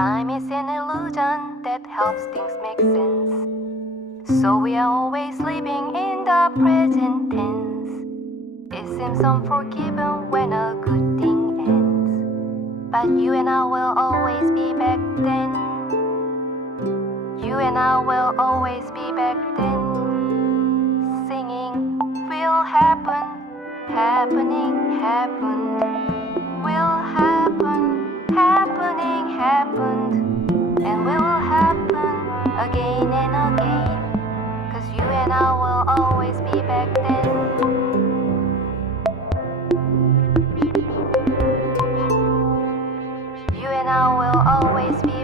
Time is an illusion that helps things make sense. So we are always living in the present tense. It seems unforgiving when a good thing ends. But you and I will always be back then. You and I will always be back then. Singing will happen, happening, happened. Will happen, happening, happened. And will happen again and again. 'Cause you and I will always be back then. You and I will always be